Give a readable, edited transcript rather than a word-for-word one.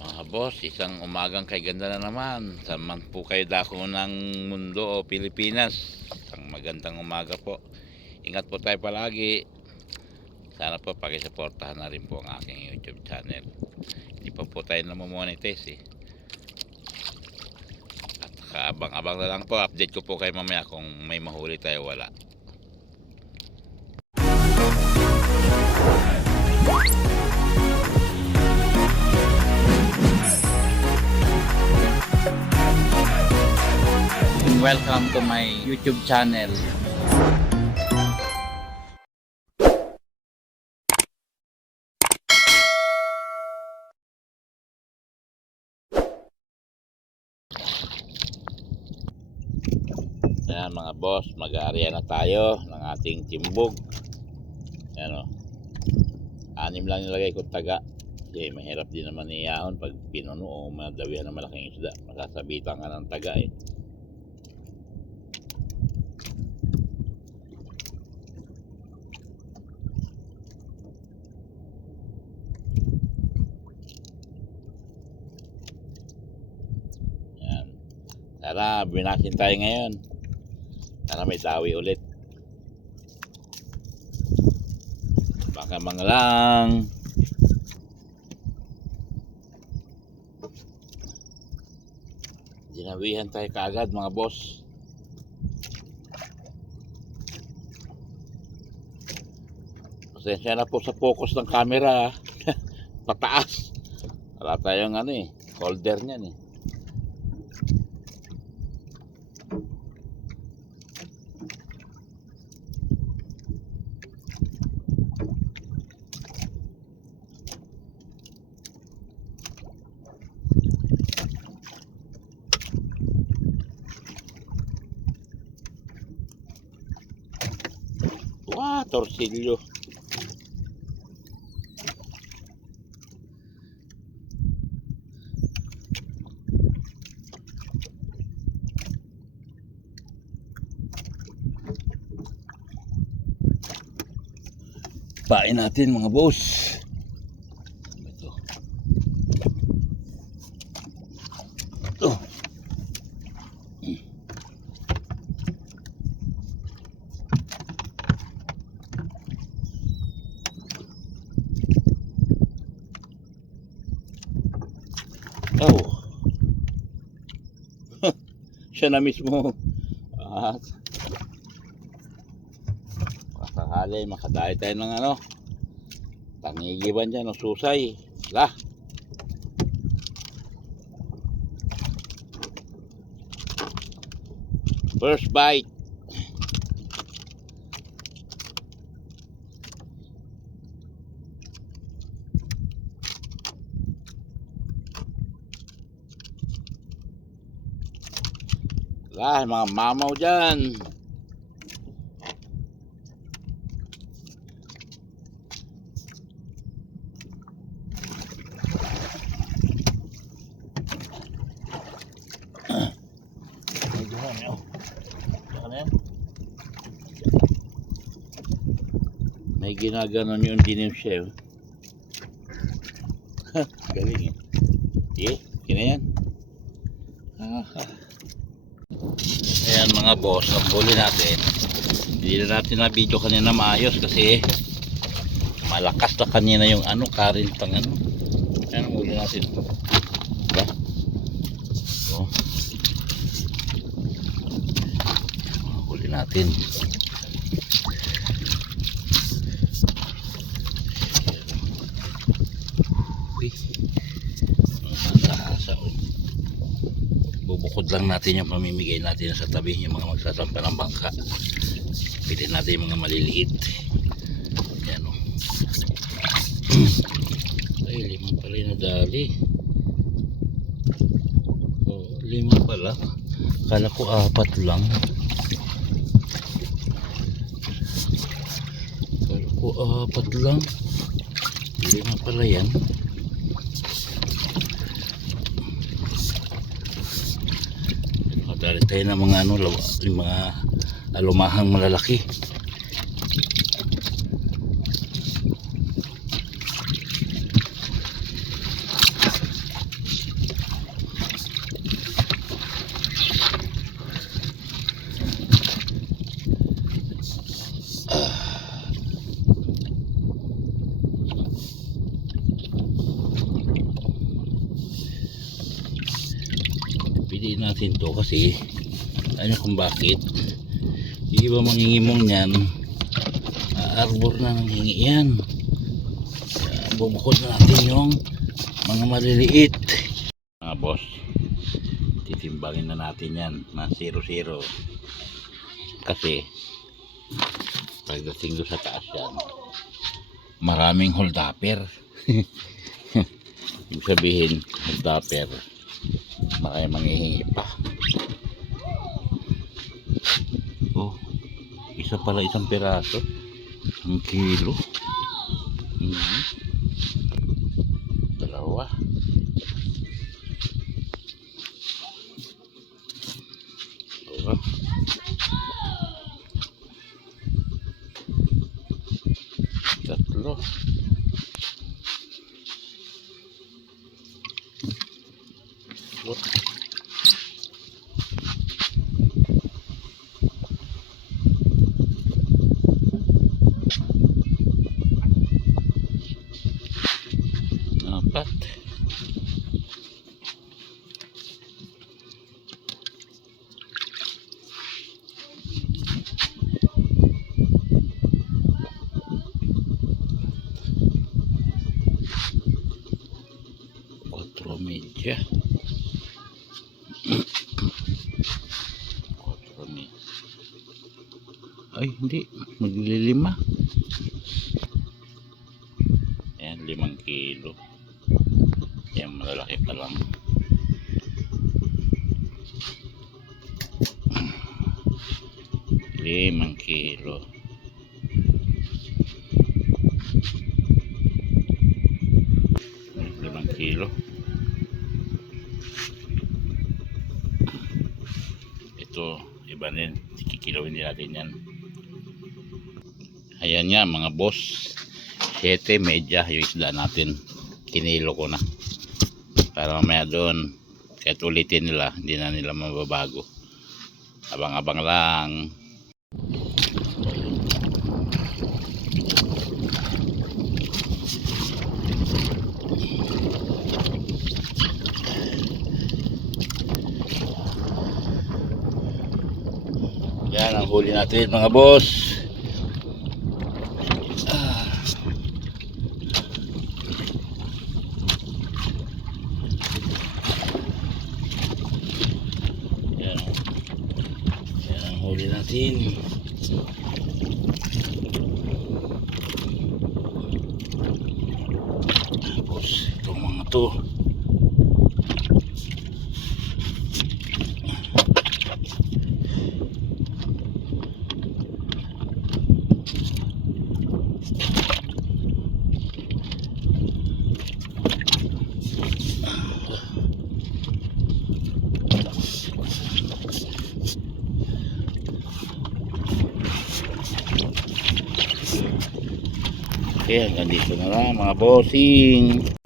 Mga boss, isang umagang kay ganda na naman. Saman po kayo dako ng mundo o Pilipinas. Isang magandang umaga po. Ingat po tayo palagi. Sana po pakisuportahan na rin po ang aking YouTube channel. Hindi pa po tayo namomonetize eh. At kaabang-abang na lang po. Update ko po kayo mamaya kung may mahuli tayo wala. Welcome to my YouTube channel. Ayan mga boss, mag-aarya na tayo ng ating timbog. Ayan o, 6 lang nilagay ko taga. Kasi mahirap din naman iyahon pag pinuno o madawihan ng malaking isda. Masasabitan ka ng taga eh. Ayan. Tara, binasin tayo ngayon. Tara, may dawi ulit. Baka mga lang. Dinawihan tayo kaagad mga boss. Pasensya na po sa focus ng camera. Pataas. Wala tayong holder niyan eh. Wah, torsilyo. Pain natin mga boss. Ito. Ito. Oh. Siya na mismo. At sakali makadali tayo ng tangigiban dyan o susay. Lah. First bite. Lah, mga mamaw dyan. May ginaganon yung dinim siya. Galing eh. Kina yan. Ayan mga boss, ang huli natin. Hindi na natin na video kanina maayos kasi malakas na kanina yung current pang Ayan ang huli natin. Diba? So, huli natin. Bubukod lang natin yung pamimigay natin sa tabi, yung mga magsasampa ng bangka. Pili natin yung mga maliliit. Yan o. Ay, 5 pala yung nadali. O, 5 pala. Kala ko 4 lang. Kala ko 4 lang. 5 pala yan. Dali tayo ng mga mga alumahang malalaki. Patayin natin to kasi ano kung bakit yung iba mangingimong niyan arbor na nang hingi yan. Kaya bubukod na natin yung mga maliliit. Mga boss, titimbangin na natin yan na 0-0 kasi pagdating doon sa taas yan maraming holdapper. Ibig sabihin holdapper baka manghihingi pa. Oh, isa pala isang piraso, ang kilo. Dalawa. Oh. Tatlo. Apat. Quattro media. Ay, hindi. Maglilima. Ayan, 5 kilo. Ayan, malalaki pa lang. Limang kilo. Limang kilo. Ito, iba din. Kikilawin din natin yan. Ayan nga mga boss, 7 media yung isda natin, kinilo ko na para mamaya doon kahit ulitin nila hindi na nila mababago. Abang-abang lang. Yan ang huli natin mga boss. Yan ang huli natin. Tapos itong mga to. Okay, hanggang dito na lang mga bossing.